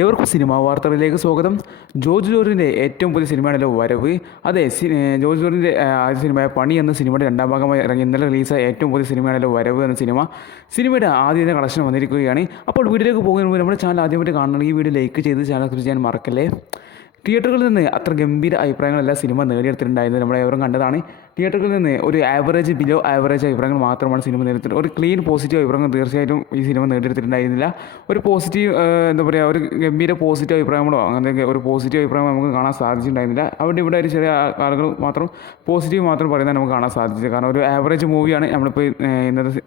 ഏവർക്കും സിനിമാ വാർത്തകളിലേക്ക് സ്വാഗതം. ജോർജ് ജോർജിൻ്റെ ഏറ്റവും പുതിയ സിനിമയാണല്ലോ വരവ്. അതെ, ജോർജ് ജോർജിൻ്റെ ആദ്യ സിനിമയായ പണി എന്ന സിനിമയുടെ രണ്ടാം ഭാഗമായി ഇറങ്ങി ഇന്നലെ റിലീസായ ഏറ്റവും പുതിയ സിനിമയാണല്ലോ വരവ് എന്ന സിനിമ. സിനിമയുടെ ആദ്യ കളക്ഷൻ വന്നിരിക്കുകയാണ്. അപ്പോൾ വീഡിയോയിലേക്ക് പോകുന്നതിന് മുമ്പ് നമ്മുടെ ചാനൽ ആദ്യമായിട്ട് കാണണമെങ്കിൽ ഈ വീഡിയോ ലൈക്ക് ചെയ്ത് ചാനൽ സബ്സ്ക്രൈബ് ചെയ്യാൻ മറക്കല്ലേ. തിയേറ്ററുകളിൽ നിന്ന് അത്ര ഗംഭീര അഭിപ്രായങ്ങളെല്ലാം സിനിമ നേടിയെടുത്തിട്ടുണ്ടായിരുന്നത് നമ്മളെവരും കണ്ടതാണ്. തിയേറ്ററുകളിൽ നിന്ന് ഒരു ആവറേജ് ബിലോ ആവറേജ് അഭിപ്രായങ്ങൾ മാത്രമാണ് സിനിമ നേടിയെടുത്തത്. ഒരു ക്ലീൻ പോസിറ്റീവ് അഭിപ്രായങ്ങൾ തീർച്ചയായിട്ടും ഈ സിനിമ നേടിയെടുത്തിട്ടുണ്ടായിരുന്നില്ല. ഒരു പോസിറ്റീവ് എന്താ പറയുക, ഒരു ഗംഭീര പോസിറ്റീവ് അഭിപ്രായങ്ങളോ അങ്ങനത്തെ ഒരു പോസിറ്റീവ് അഭിപ്രായം നമുക്ക് കാണാൻ സാധിച്ചിട്ടുണ്ടായിരുന്നില്ല. അവിടെ ഇവിടെ ഒരു ചെറിയ ആളുകൾ മാത്രം പോസിറ്റീവ് മാത്രം പറയുന്നത് നമുക്ക് കാണാൻ സാധിച്ചത്. കാരണം ഒരു ആവറേജ് മൂവിയാണ് നമ്മളിപ്പോൾ ഇന്നത്തെ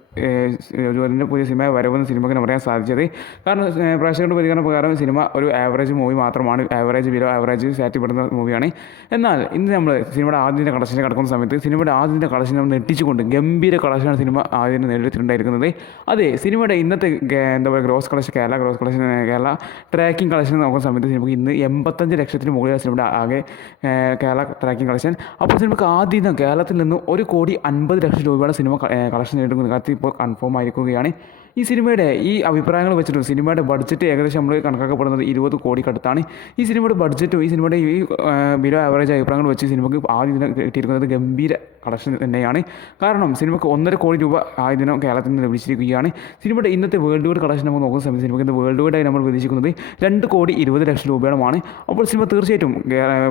ജോലിൻ്റെ പുതിയ സിനിമ വരവെന്ന സിനിമയ്ക്ക് പറയാൻ സാധിച്ചത്. കാരണം പ്രേക്ഷകരുടെ പ്രതികരണ പ്രകാരം സിനിമ ഒരു ആവറേജ് മൂവി മാത്രമാണ്, ആവറേജ് ബിലോ ആവറേജ് സാറ്റിപ്പെടുന്ന മൂവിയാണ്. എന്നാൽ ഇന്ന് നമ്മൾ സിനിമയുടെ ആദ്യത്തെ കളക്ഷനെ കിടക്കുന്ന സമയത്ത് സിനിമയുടെ ആദ്യത്തെ കളക്ഷൻ നമ്മൾ നെട്ടിച്ചുകൊണ്ട് ഗംഭീര കളക്ഷനാണ് സിനിമ ആദ്യം നേടിയിട്ടുണ്ടായിരിക്കുന്നത്. അതെ, സിനിമയുടെ ഇന്നത്തെ എന്താ പറയുക gross collection Kerala tracking collection നോക്കുന്ന സമയത്ത് സിനിമയ്ക്ക് ഇന്ന് 85 ലക്ഷത്തിന് മുകളിലാണ് സിനിമയുടെ ആകെ കേരള ട്രാക്കിംഗ് കളക്ഷൻ. അപ്പോൾ സിനിമയ്ക്ക് ആദ്യം കേരളത്തിൽ നിന്ന് 1,50,00,000 രൂപയുടെ സിനിമ കളക്ഷൻ നേടുന്നത് കാര്യത്തിൽ ഇപ്പോൾ കൺഫേം ആയിരിക്കുകയാണ്. ഈ സിനിമയുടെ ഈ അഭിപ്രായങ്ങൾ വെച്ചിട്ട് സിനിമയുടെ ബഡ്ജറ്റ് ഏകദേശം നമ്മൾ കണക്കാക്കപ്പെടുന്നത് 20 കോടിക്കടുത്താണ്. ഈ സിനിമയുടെ ബഡ്ജറ്റും ഈ സിനിമയുടെ ഈ ബിലോ ആവറേജ് അഭിപ്രായങ്ങൾ വെച്ച് സിനിമയ്ക്ക് ആദ്യ ദിനം കിട്ടിയിരിക്കുന്നത് ഗംഭീര കളക്ഷൻ തന്നെയാണ്. കാരണം സിനിമയ്ക്ക് 1.5 കോടി രൂപ ആദ്യ ദിനം കേരളത്തിൽ നിന്ന് ലഭിച്ചിരിക്കുകയാണ്. സിനിമയുടെ ഇന്നത്തെ വേൾഡ് വൈഡ് കളക്ഷൻ നമുക്ക് നോക്കുന്ന സമയത്ത് സിനിമയ്ക്ക് ഇന്ന് വേൾഡ് വൈഡായി നമ്മൾ പ്രതീക്ഷിക്കുന്നത് 2,20,00,000 രൂപയുമാണ്. അപ്പോൾ സിനിമ തീർച്ചയായിട്ടും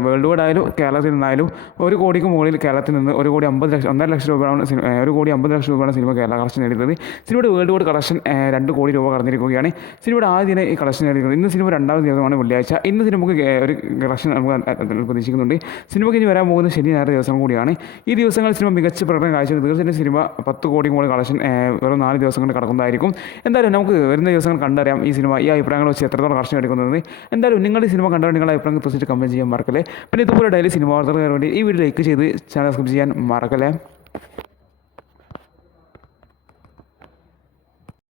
വേൾഡ് വൈഡ് ആയാലും കേരളത്തിൽ നിന്നായാലും 1 കോടിക്ക് മുകളിൽ കേരളത്തിൽ നിന്ന് 1,50,00,000 1,50,00,000 രൂപയാണ് 1,50,00,000 രൂപയാണ് സിനിമ കേരള കളക്ഷൻ നേടിയത്. സിനിമയുടെ വേൾഡ് വൈഡ് കളക്ഷൻ 2 കോടി രൂപ കടന്നിരിക്കുകയാണ്. സിനിമയുടെ ആദ്യ ദിനം ഈ കളക്ഷൻ നേടിയിരിക്കുന്നത്. ഇന്ന് സിനിമ രണ്ടാമത്തെ ദിവസമാണ് വെള്ളിയാഴ്ച. ഇന്ന് സിനിമയ്ക്ക് ഒരു കളക്ഷൻ നമുക്ക് പ്രതീക്ഷിക്കുന്നുണ്ട്. സിനിമയ്ക്ക് ഇനി വരാൻ പോകുന്ന ശനി ഞായർ ദിവസം കൂടിയാണ്. ഈ ദിവസങ്ങളിൽ സിനിമ മികച്ച പ്രകടനം കാഴ്ചവെക്കും. തീർച്ചയായിട്ടും സിനിമ 10 കോടി മുകളിൽ കളക്ഷൻ വെറും 4 ദിവസം കൊണ്ട് കടക്കുന്നതായിരിക്കും. എന്തായാലും നമുക്ക് വരുന്ന ദിവസങ്ങൾ കണ്ടറിയാം ഈ സിനിമ ഈ അഭിപ്രായങ്ങൾ വെച്ച് എത്രത്തോളം കളക്ഷൻ എടുക്കുന്നത്. എന്തായാലും നിങ്ങൾ ഈ സിനിമ കണ്ടാൽ നിങ്ങളുടെ അഭിപ്രായങ്ങൾ തീർച്ചയായിട്ടും കമൻറ്റ് ചെയ്യാൻ മറക്കല്ലേ. പിന്നെ ഇതുപോലെ ഡെയിലി സിനിമ വാർത്തകൾ വേണ്ടി ഈ വീഡിയോ ലൈക്ക് ചെയ്ത് ചാനൽ സബ്സ്ക്രൈബ് ചെയ്യാൻ മറക്കല്ലേ.